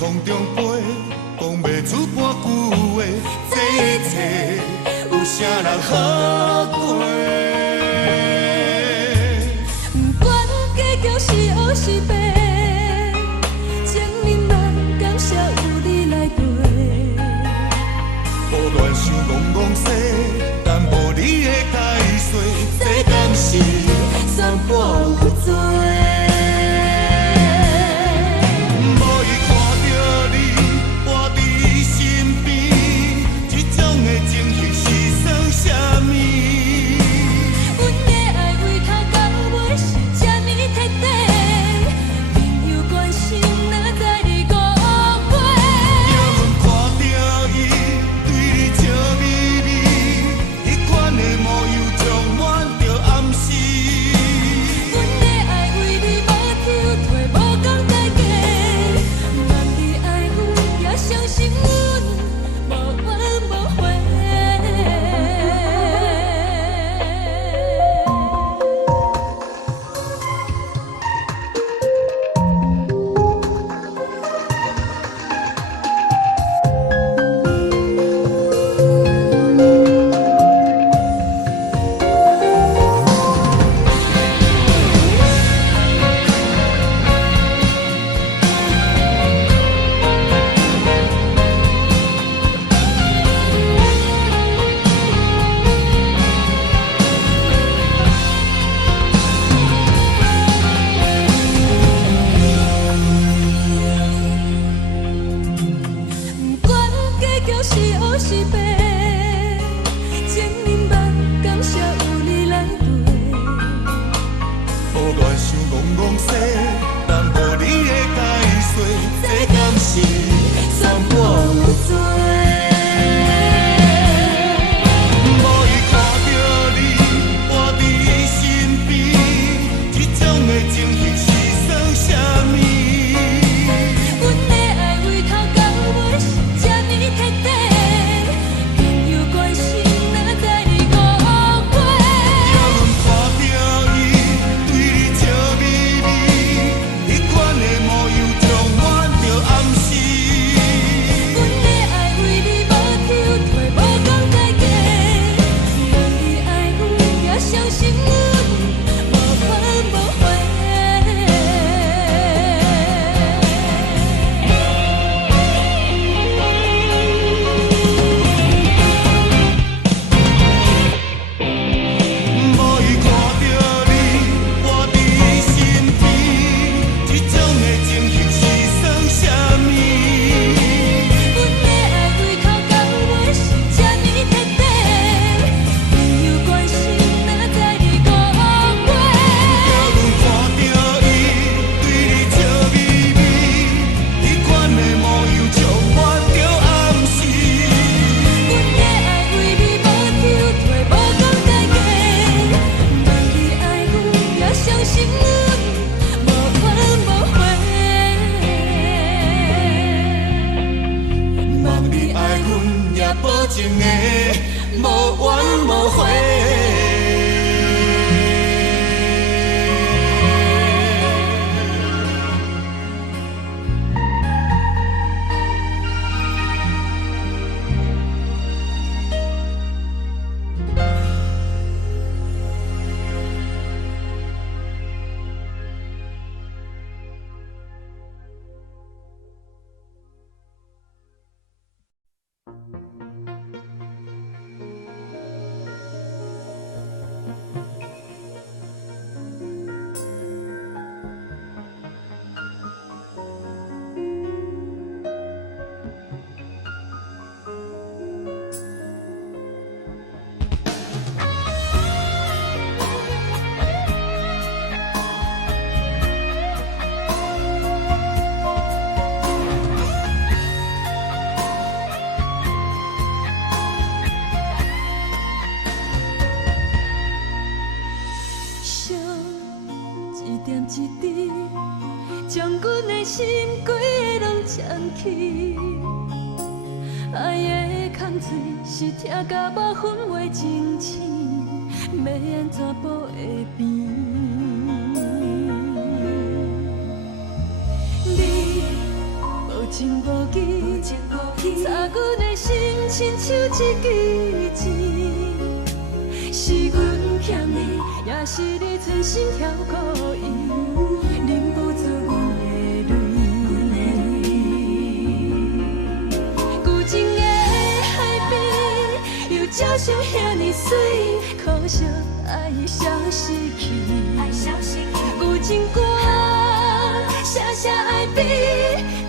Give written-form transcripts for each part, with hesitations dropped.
空中飞，讲袂出半句话，这一切有啥人好过？不管结局是黑是白，情人梦感谢有你来陪。无乱想戆戆说，但无你的解说，这敢是三半有罪？无伊看到你活伫伊身边，这种的情形是算啥物？阮的爱为头到尾是这呢彻底，朋友关心哪知你误会？叫阮看到伊对你笑眯眯，迄款的模样充满着暗示。阮的爱为你无抽退，无讲代价，望你爱阮，也相信阮无怨无悔。不管结局是黑是白，情人梦感谢有你来陪。无乱想戆戆说，但无你的解说，这敢是三半有罪？无伊看到你活伫伊身边，这种的情形是算啥物？阮的爱为头到尾是这呢彻底，朋友关心哪知你误会？叫阮看到伊对你笑眯眯，迄款的模样充满着暗示。阮的爱为你无抽退，无讲代价，望你爱阮，也相信阮无怨无悔。无伊看到你活伫伊身边，这种的情形是算啥物？阮的爱为头到尾是这呢彻底，朋友关心哪知你误会？叫阮看到伊对你笑眯眯，迄款的模样充满着暗示。阮的爱为你无抽退，无讲代价，望你爱阮，也相信阮无怨无悔。望你爱阮，也保证会无怨无悔。伤一点一滴，将阮的心规个拢占去。爱的空嘴是疼甲肉粉袂清醒，要安怎补会平？你无一情无义，插阮的心亲像一支箭，是阮欠你，也是你存心挑故意，忍不住阮的泪。旧情的海边，又照常遐尼水，可惜爱消失去。旧情歌，写写爱比，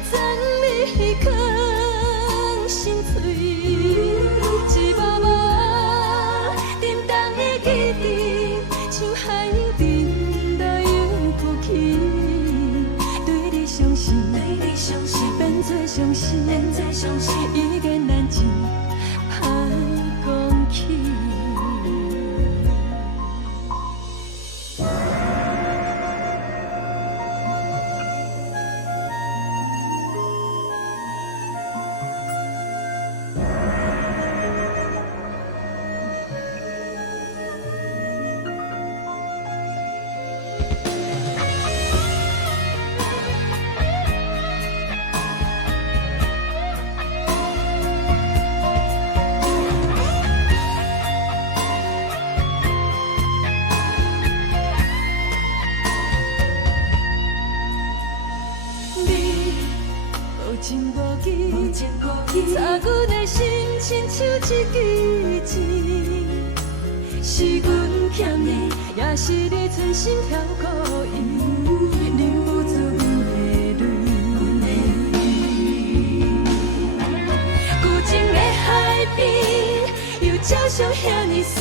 怎你藏心碎？一幕幕沉重的记忆，像海沉到又浮起。对你伤心，变作伤心，已经难尽歹讲起。情无义，插阮的心亲像一支箭，是阮欠你，也是你存心挑故意，忍不住阮的泪。旧情的海边，又照常遐尼水，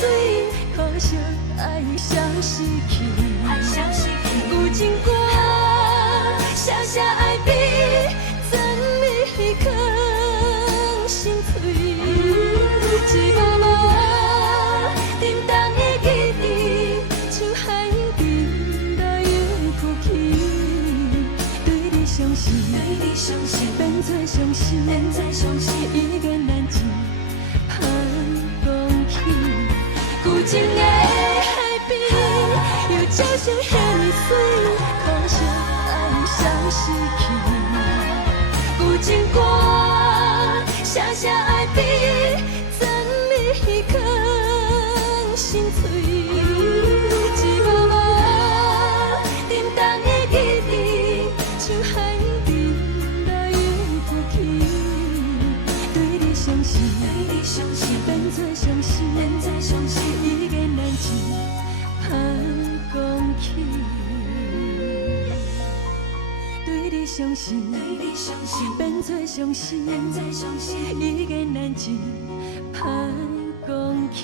可惜爱消失去。旧情歌，写写爱比。藏心碎，一幕幕沉重的记忆，像海沉到又浮起。对你伤心，变作伤心，已经难尽歹讲起。旧情的海边，又照常遐尼水，可惜爱消失去。旧情歌，写写爱比，怎你藏心碎？一幕幕沉重的记忆，像海沉到又浮起。对你伤心，变作伤心，已经难尽歹讲起。对你伤心，变作伤心，已经难尽歹讲起。